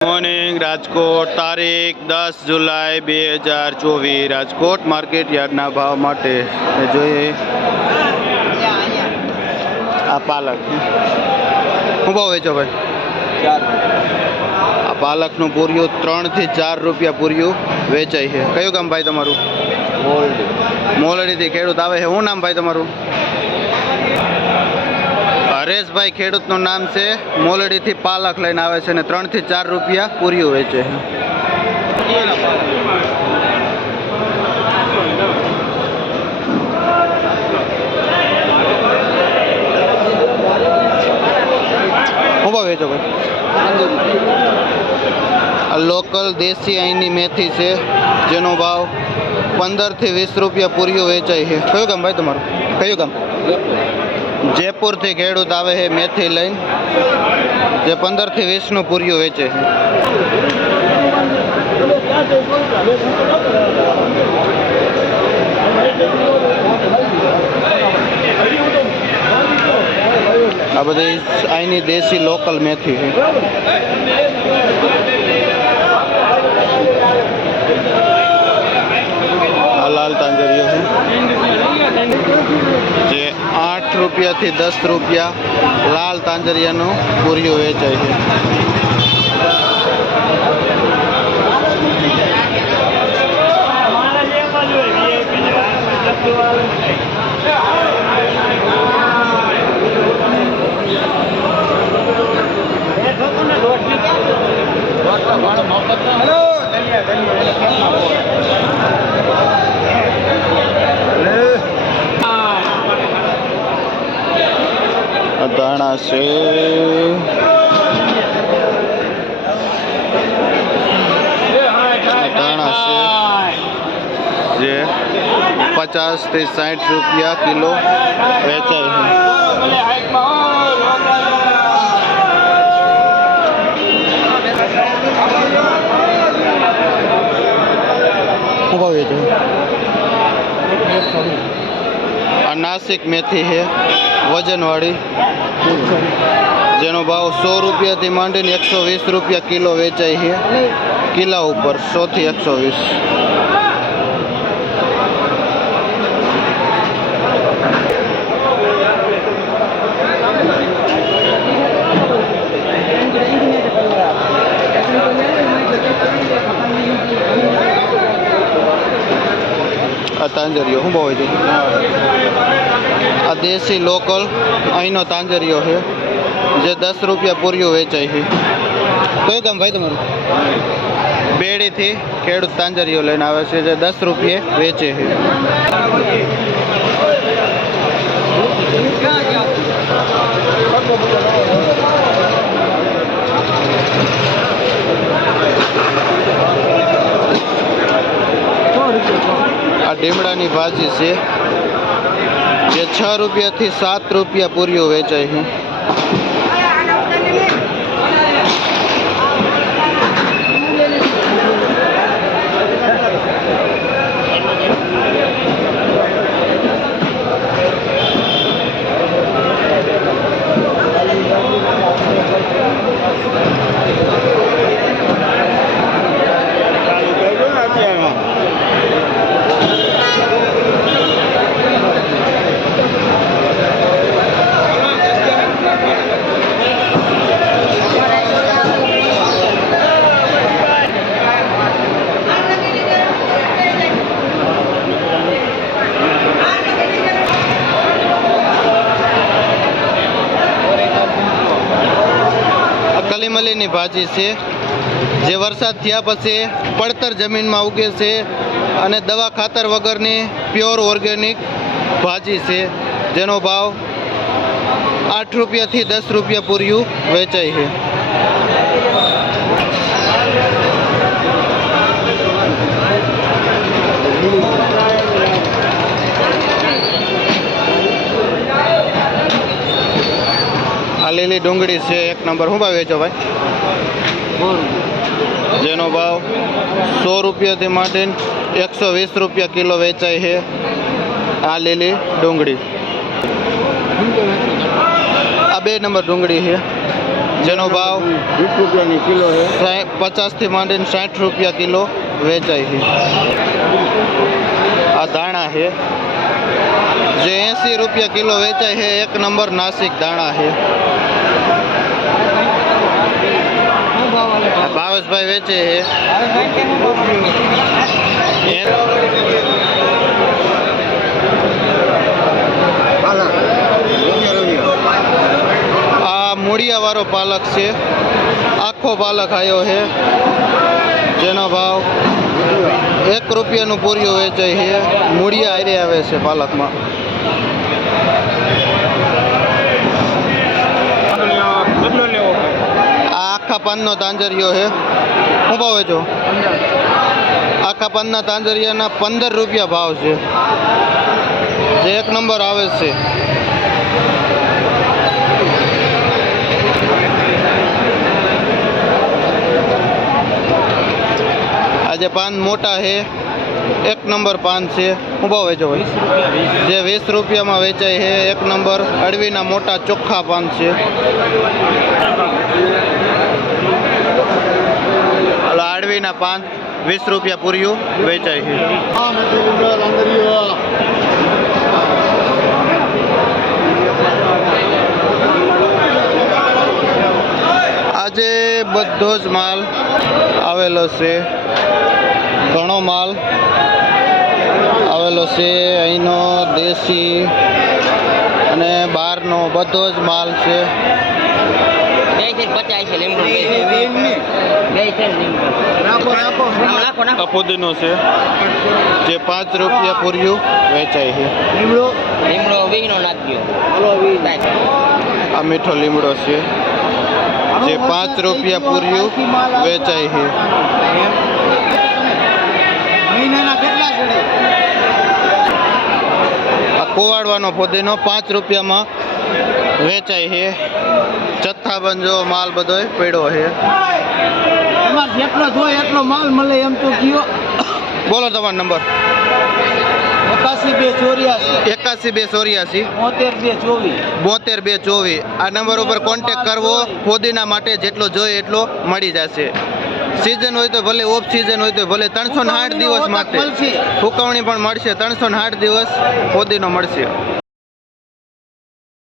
Morning Rajkot તારીખ 10 જુલાઈ 2024 Rajkot market યાર્ડના ભાવ માટે જોઈએ આ પાલક શું ભાવ વેચો ભાઈ? આ પાલકનું પૂર્યું 3 થી 4 રૂપિયા પૂર્યું વેચાય છે. કયું ગામ ભાઈ તમારું? મોલડીથી ખેડૂત આવે છે. શું નામ ભાઈ તમારું? હરેશભાઈ ખેડૂતનું નામ છે. મોલડીથી પાલક લઈને આવે છે અને 3 થી 4 રૂપિયા પૂર્યું વેચે છે. શું ભાવ વેચો ભાઈ? આ લોકલ દેશી અહીંની મેથી છે જેનો ભાવ 15 થી 20 રૂપિયા પૂર્યું વેચાય છે. કયું ગામ ભાઈ તમારું? કયું ગામ? જયપુરથી ખેડૂત આવે છે મેથી લઈને, જે 15 થી 20 નું પૂર્યું વેચે છે. આ બધી અહીંની દેશી લોકલ મેથી છે. આ લાલ તાંજરીઓ છે જે 8 રૂપિયાથી 10 રૂપિયા લાલ તાંજરિયાનું પૂર્યું વેચાય છે. ધાણા છે જે 50 થી 60 રૂપિયા કિલો વેચાય છે. શું ભાવ વેચે? આ નાસિક મેથી છે વજનવાળી, જેનો ભાવ 100 રૂપિયાથી માંડીને 120 રૂપિયા કિલો વેચાય છે. કિલા ઉપર 100 થી 120. આ તાંજરીઓ શું ભાવ છે? આ દેશી લોકલ અહીંનો તાંજરીઓ છે જે 10 રૂપિયા પૂર્યું વેચાય છે. કયું ગામ ભાઈ તમારું? બેડીથી ખેડૂત તાંજરીઓ લઈને આવે છે જે 10 રૂપિયે વેચે છે. આ ડીમડાની ભાજી છે જે 6 રૂપિયાથી 7 રૂપિયા પૂર્યું વેચાય છે. કલીમલીની ભાજી છે જે વરસાદ થયા પછી પડતર જમીનમાં ઉગે છે અને દવા ખાતર વગરની પ્યોર ઓર્ગેનિક ભાજી છે જેનો ભાવ 8 રૂપિયાથી 10 રૂપિયા પૂર્યું વેચાય છે. આ લીલી ડુંગળી છે 1 નંબર. શું ભાવ વેચો ભાઈ? જેનો ભાવ 100 રૂપિયાથી માંડીને 120 રૂપિયા કિલો વેચાય છે. આ લીલી ડુંગળી આ 2 નંબર ડુંગળી છે જેનો ભાવ 20 રૂપિયાની કિલો છે. 50 થી માંડીને 60 રૂપિયા કિલો વેચાય છે. આ દાણા છે જે 80 રૂપિયા કિલો વેચાય છે. એક નંબર નાસિક દાણા છે. ભાવેશભાઈ વેચે છે. આ મૂળિયા વાળો પાલક છે. આખો પાલક આવ્યો છે જેનો ભાવ 1 રૂપિયાનું પૂરીઓ વેચાય છે. મૂળિયા હારે આવે છે પાલકમાં. આ આખા પાનનો તાંજરિયો છે. શું ભાવ વેચો? આખા પાનના તાંજરિયાના 15 રૂપિયા ભાવ છે, જે 1 નંબર આવે છે. આજે પાન મોટા છે, 1 નંબર પાન છે. શું ભાવ વેચો ભાઈ? જે 20 રૂપિયામાં વેચાય છે. 1 નંબર અળવીના મોટા ચોખ્ખા પાન છે. અળવીના પાન 20 રૂપિયા પૂર્યું વેચાય છે. આજે બધો જ માલ આવેલો છે. ઘણો માલ આવેલો છે. અહીંનો દેશી અને બહારનો બધો જ માલ છે. આ પુદીનો છે જે 5 રૂપિયા પૂર્યું વેચાય છે. આ મીઠો લીમડો છે જે 5 રૂપિયા પૂર્યું વેચાય છે. આ કુવાડવાનો પુદીનો 5 રૂપિયામાં વેચાય છે. જથ્થાબંધ જો માલ બધો પડ્યો છે. તમારે જેટલો જોઈએ એટલો માલ મળે એમ તો કયો. બોલો તમારો નંબર. 81 284 72 224. આ નંબર ઉપર કોન્ટેક કરવો. ફોદીના માટે જેટલો જોઈએ એટલો મળી જશે. સિઝન હોય તો ભલે, ઓફ સિઝન હોય તો ભલે. 360 દિવસ માટે સુકવણી પણ મળશે. 360 દિવસ ફોદીનો મળશે.